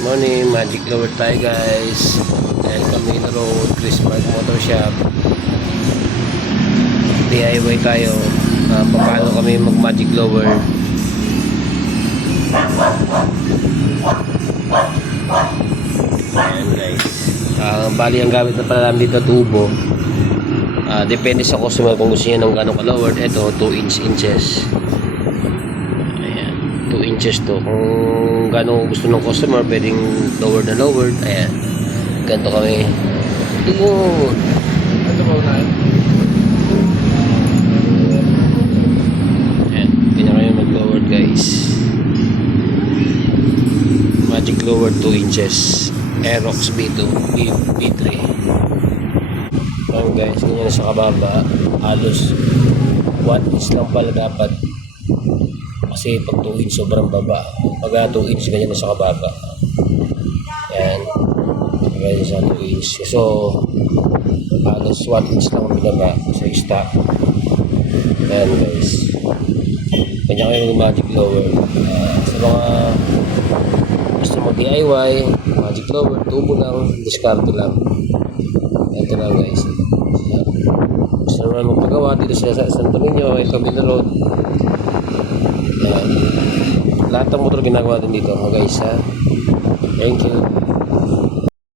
Morning, Magic Lower tayo guys. Dahil kami na road, Chris Park Motor Shop. DIY tayo. Paano kami mag Magic Lower. Ayan guys. Bali ang gamit na pala namin dito tubo. Depende sa customer kung gusto niya ng gano'ng ka-lowered. Ito 2 inches. Ayan, 2 inches to. Kung gano'ng gusto ng customer, pwedeng lowered na lowered. Ayan, ganito kami. Yun. Ito ba unahin? Ayan, hindi na kayo mag-lowered guys. Magic lowered 2 inches. Aerox B2 B3. Ayan guys, ganyan na sa kababa. Halos 1 inch lang pala dapat. Kasi pag 2 inch sobrang baba. Pag 2 inch ganyan na sa kababa. Ayan. Ganyan sa 2 inch. So halos 1 inch lang binaba sa stock. Ayan guys. Ganyan kayo ng magic lower. Sa mga gusto mo DIY, magic lower, tubo lang, discard lang. Ito lang guys. Gusto naman magpagawa dito sa Santo Niño, Camino Road. Ayan. Lahat ng motor ginagawa din dito guys ha. Thank you.